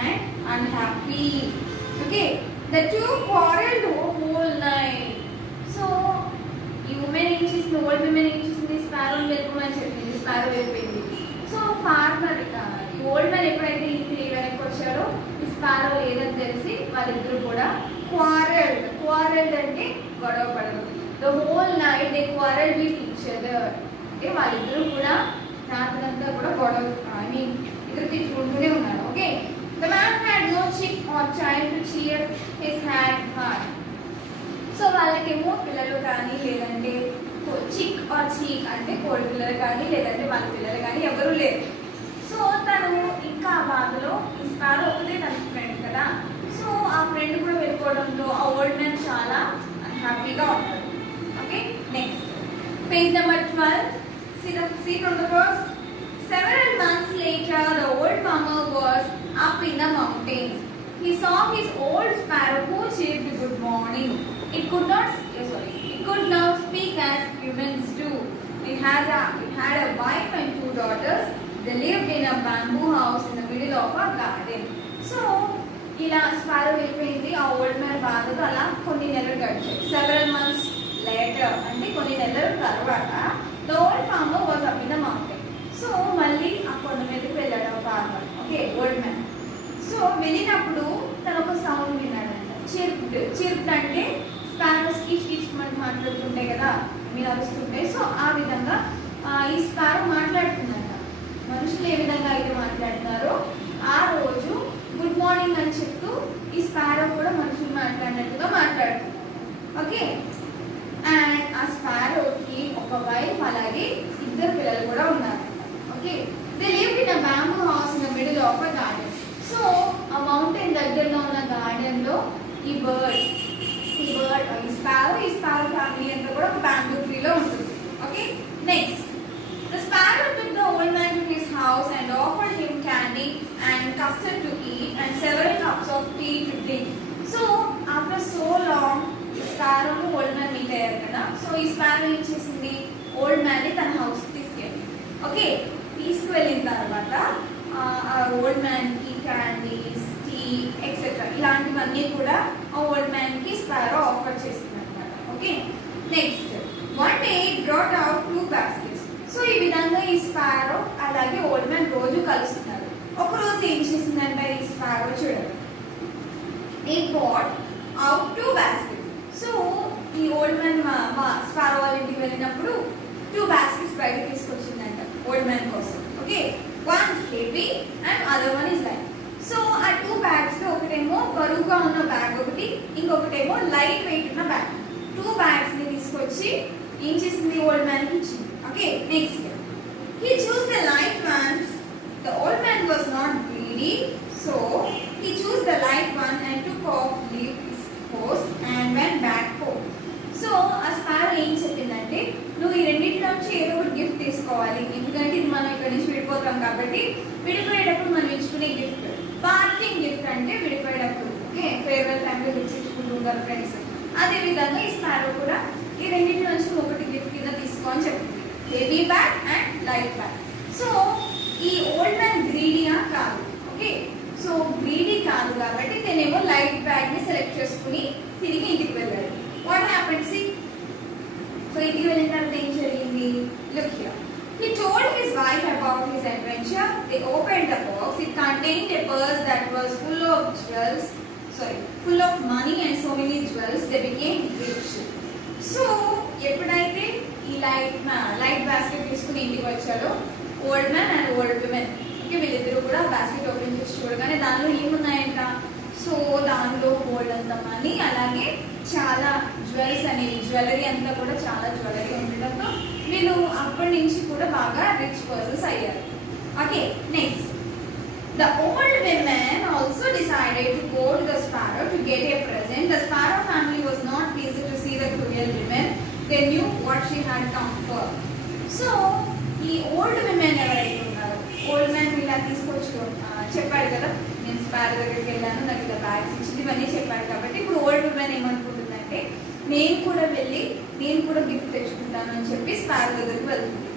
and unhappy. Okay, the two quarreled whole night. So women ఏం చేసింది, old women ఏం చేసింది, స్పారోని వెళ్ళిపోమని చెప్పింది. స్పారో వెళ్ళిపోయింది. సో ఫార్మర్ ఓల్డ్ మ్యాన్ ఎప్పుడైతే ఇంటి వెనక్కి వచ్చాడో ఈ స్పారో లేదని తెలిసి వాళ్ళిద్దరు కూడా క్వారెల్డ్ అంటే గొడవ పడదు. The whole night they quarrel with each other. అంటే వాళ్ళిద్దరూ కూడా రాత్రంతా కూడా గొడవ ఇద్దరు తిట్టుకుంటూనే ఉన్నారు. Okay, the man had no chick or child to cheer his had heart. So వాళ్ళకేమో పిల్లలు కానీ లేదంటే చిక్ ఆర్ చీక్ అంటే కోడి పిల్లలు కానీ లేదంటే వాళ్ళ పిల్లలు కానీ ఎవరు లేరు. సో తను ఇంకా ఆ బాధలో ఈ స్పారో ఒకటే తన ఫ్రెండ్ కదా. సో ఆ ఫ్రెండ్ కూడా వెళ్ళిపోవడంతో ఆ ఓల్డ్ మ్యాన్ చాలా హ్యాపీగా ఉంటాడు. Okay, next page number 12. See from the first. Several months later, the old farmer was up in the mountains. He saw his old sparrow who chirped good morning. It could now speak as humans do. It had a wife and 2 daughters. They lived in a bamboo house in the middle of a garden. So ఇలా sparrow వెళ్ళిపోయింది. ఆ old man బాధతో అలా కొన్ని నెలలు గడిచాయి. Several months later అంటే కొన్ని నెలల తర్వాత the old farmer was up in the mountain. So మళ్ళీ ఆ కొండ మీదకి వెళ్ళాడు ఆ farmer. Okay, old man. So వెళ్ళినప్పుడు తను ఒక సౌండ్ విన్నాడంట. చిర్ప్డ్ అంటే స్పారోస్ కీచ్ మాట్లాడుతుంటాయి కదా, మీరు అరుస్తుంటాయి. సో ఆ విధంగా ఈ స్పారో మాట్లాడుతుందంట. మనుషులు ఏ విధంగా అయితే మాట్లాడుతున్నారో ఆ రోజు గుడ్ మార్నింగ్ అని చెప్తూ ఈ స్పారో కూడా మనుషులు మాట్లాడినట్టుగా మాట్లాడుతుంది. ఓకే, అండ్ ఆ స్పారోకి ఒక వైఫ్ అలాగే 2 పిల్లలు కూడా ఉన్నారు. Okay, they lived in a bamboo house in the middle of a garden. So ఆ మౌంటైన్ దగ్గరలో ఉన్న గార్డెన్ లో ఈ స్పారో ఫ్యామిలీ అంతా కూడా ఒక బ్యాంబూ ట్రీలో ఉంటుంది. Okay, next the sparrow took the old man to his house and offered him candy and custard to eat and several cups of tea to drink. So after so long, the sparrow and old man meet అయ్యారు కదా. So ఈ sparrow ఏం చేసింది, old man ని తన house కి తీసుకెళ్ళింది. Okay, తీసుకువెళ్ళిన తర్వాత ఆ ఓల్డ్ మ్యాన్ కి క్యాండీస్, టీ ఎక్సెట్రా ఇలాంటివన్నీ కూడా ఆ ఓల్డ్ మ్యాన్ కి స్పారో ఆఫర్ చేసింది అనమాట. Okay, next one day brought out 2 baskets. So ఈ విధంగా ఈ స్పారో అలాగే ఓల్డ్ మ్యాన్ రోజు కలుస్తున్నారు. ఒక రోజు ఏం చేసిందంటే ఈ స్పారో చూడండి, It brought out 2 baskets. So ఈ ఓల్డ్ మ్యాన్ స్పారో వాళ్ళ ఇంటికి వెళ్ళినప్పుడు 2 baskets బయటకు తీసుకొచ్చిందంట ఓల్డ్ మ్యాన్ కోసం. Okay, one heavy and other one is light. So ఆ 2 bags లో ఒకటేమో బరువుగా ఉన్న బ్యాగ్ ఒకటి, ఇంకొకటేమో లైట్ వెయిట్ ఉన్న బ్యాగ్. 2 bags ని తీసుకొచ్చి ఏం చేసింది, ఓల్డ్ మ్యాన్ కి ఇచ్చింది. Okay, next. He chose the light one. The old man was not greedy, so he chose the light one and took off his horse and went back home. So a sparrow ఏం చెప్పిందంటే, నువ్వు ఈ రెండింటిలో నుంచి ఏదో ఒకటి gift తీసుకోవాలి. ఎందుకంటే ఇది మనం ఇక్కడ నుంచి విడిపోతాం కాబట్టి విడిపోయేటప్పుడు మనం ఇచ్చుకునే గిఫ్ట్ పార్టింగ్ గిఫ్ట్ అంటే విడిపోయేటప్పుడు. ఓకే, ఫేర్వెల్ టైంలో గిఫ్ట్స్ ఇచ్చుకుంటూ ఉంటారు ఫ్రెండ్స్. అదే విధంగా ఈ స్పారో కూడా ఈ రెండింటి నుంచి ఒకటి గిఫ్ట్ కింద తీసుకో అని చెప్పింది, heavy bag and light bag. So ఈ ఓల్డ్ మ్యాన్ గ్రీడీయా కాదు. ఓకే, సో గ్రీడీ కాదు కాబట్టి తనేమో లైట్ బ్యాగ్ ని సెలెక్ట్ చేసుకుని తిరిగి ఇంటికి వెళ్ళాడు. What happened, C. సో ఇంటికి వెళ్ళిన తర్వాత ఏం జరిగింది, look here. He told his wife about his adventure. They opened the box. It contained a purse that was full of money and so many jewels. They became rich. So ఎప్పుడైతే ఈ light basket తీసుకుని ఇంటికి వచ్చాడో old man and old women, okay, వీళ్ళిద్దరూ కూడా basket open చేసి చూడగానే దానిలో ఏమున్నాయంట. సో దానిలో గోల్డ్ అంత మనీ అలాగే చాలా జ్యువెలరీ అంతా కూడా చాలా జ్యువెలరీ ఉండడంతో వీళ్ళు అప్పటి నుంచి కూడా బాగా రిచ్ పర్సన్స్ అయ్యారు. Okay, next. The old women also decided to go to the sparrow to get a present. The sparrow family was not pleased to see the cruel women. They knew what she had come for. So, ఈ old women ఎవరైతే ఉన్నారో, old man ఇలా తీసుకొచ్చు చెప్పాడు కదా, నేను sparrow దగ్గరికి వెళ్ళాను, నాకు ఇలా బ్యాగ్స్ ఇచ్చింది ఇవన్నీ చెప్పాడు కాబట్టి ఇప్పుడు ఓల్డ్ విమెన్ ఏమనుకుంటుందంటే, నేను కూడా వెళ్ళి నేను కూడా గిఫ్ట్ తెచ్చుకుంటాను అని చెప్పి స్పారో దగ్గరికి వెళ్తుంది.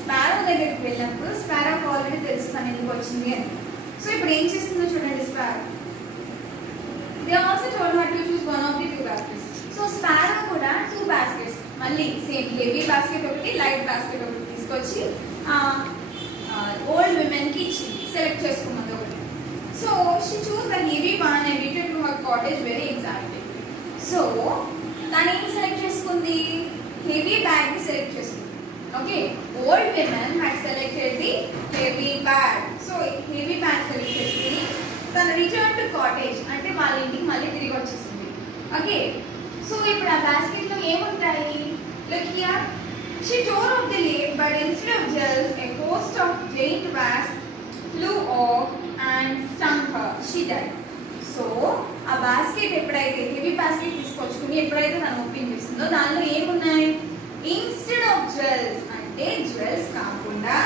స్పారో దగ్గరికి వెళ్ళినప్పుడు స్పారోకి ఆల్రెడీ తెలుసు తను ఎందుకు వచ్చింది అని. సో ఇప్పుడు ఏం చేస్తుందో చూడండి, sparrow. They also told her to choose one of the two baskets. So sparrow కూడా 2 baskets మళ్ళీ సేమ్ హెవీ బాస్కెట్ ఒకటి లైట్ బాస్కెట్ ఒకటి తీసుకొచ్చి ఓల్డ్ విమెన్ కి ఇచ్చి సెలెక్ట్ చేసుకోమది ఒకటి. So she choose the heavy one and return to her cottage very excited. So తను ఏం సెలెక్ట్ చేసుకుంది? హెవీ బ్యాగ్ ని సెలెక్ట్ చేసుకుంది. Okay, old women had selected the heavy bag. So heavy bag select చేసుకుని తను return to cottage అంటే వాళ్ళ ఇంటికి మళ్ళీ తిరిగి వచ్చేసింది. ఓకే, సో ఇప్పుడు ఆ బాస్కెట్ లో ఏముంటాయి? Look here. She tore off the lid, but instead of gels, a host of giant wasps flew off and stung her. She died. So ఆ బాస్కెట్ ఎప్పుడైతే హెవీ బాస్కెట్ తీసుకొచ్చుకుని ఎప్పుడైతే తను ఓపెన్ చేసిందో దానిలో ఏమున్నాయి? ఇన్స్టెడ్ ఆఫ్ జెల్స్ అంటే jewels కాకుండా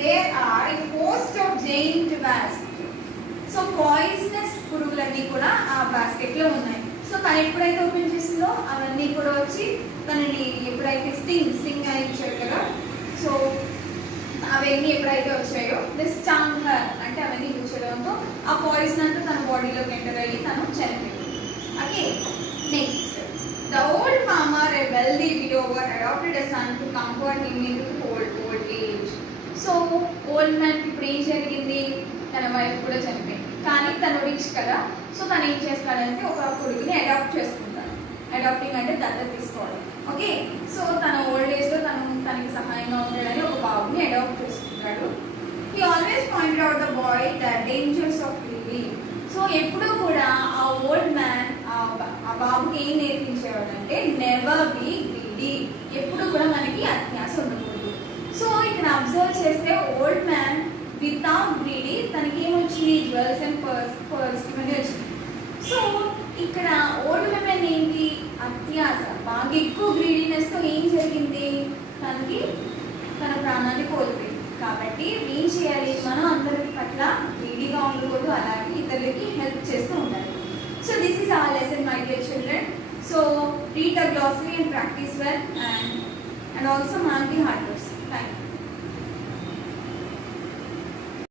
there are a host of giant wasps. So poisonous పురుగులన్నీ కూడా ఆ బాస్కెట్ లో ఉన్నాయి. సో తను ఎప్పుడైతే ఓపెన్ చేసిందో అవన్నీ కూడా వచ్చి తనని ఎప్పుడైతే స్టింగ్ అని ఇచ్చాడు కదా, సో అవన్నీ ఎప్పుడైతే వచ్చాయో దిస్ స్టంగ్ హర్ అంటే అవన్నీ కూర్చోవడంతో ఆ పాయిజన్ అంతా తన బాడీలోకి ఎంటర్ అయ్యి తను చనిపోయింది. Okay, next the old farmer a wealthy widower adopted a son to comfort him in old age. So old మ్యాన్కి ఇప్పుడు ఏం జరిగింది? తన వైఫ్ కూడా చనిపోయింది, కానీ తను రిచ్ కదా. సో తను ఏం చేస్తాడంటే ఒక కొడుకుని అడాప్ట్ చేసుకుంటాడు. అడాప్టింగ్ అంటే దత్తత తీసుకోవడం. ఓకే, సో తన ఓల్డ్ ఏజ్ లో తనకి సహాయంగా ఉంటాడని ఒక బాబుని అడాప్ట్ చేసుకుంటాడు. He always pointed out the boy the dangers of living. So ఎప్పుడూ కూడా ఆ ఓల్డ్ మ్యాన్ ఆ బాబుకి ఏం నేర్పించేవాడు అంటే నెవర్ బీ గ్రీడీ, ఎప్పుడు కూడా మనకి అత్యాశ ఉండకూడదు. సో ఇక్కడ అబ్జర్వ్ చేస్తే ఓల్డ్ మ్యాన్ వితౌట్ గ్రీడీ తనకి ఏమొచ్చింది? జ్యువెల్స్ అండ్ పర్ల్స్ ఇవన్నీ వచ్చింది. సో ఇక్కడ ఓల్డ్ విమెన్ ఏంటి? అత్యాశ, బాగా ఎక్కువ గ్రీడీనెస్ తో ఏం జరిగింది? తనకి తన ప్రాణాన్ని కోల్పోయింది. కాబట్టి ఏం చేయాలి? మనం అందరి పట్ల గ్రీడీగా ఉండకూడదు, అలాగే ఇతరులకి హెల్ప్ చేస్తూ ఉండాలి. So this is our lesson my dear children. So read the glossary and practice well and also mark the hard words. Thank you.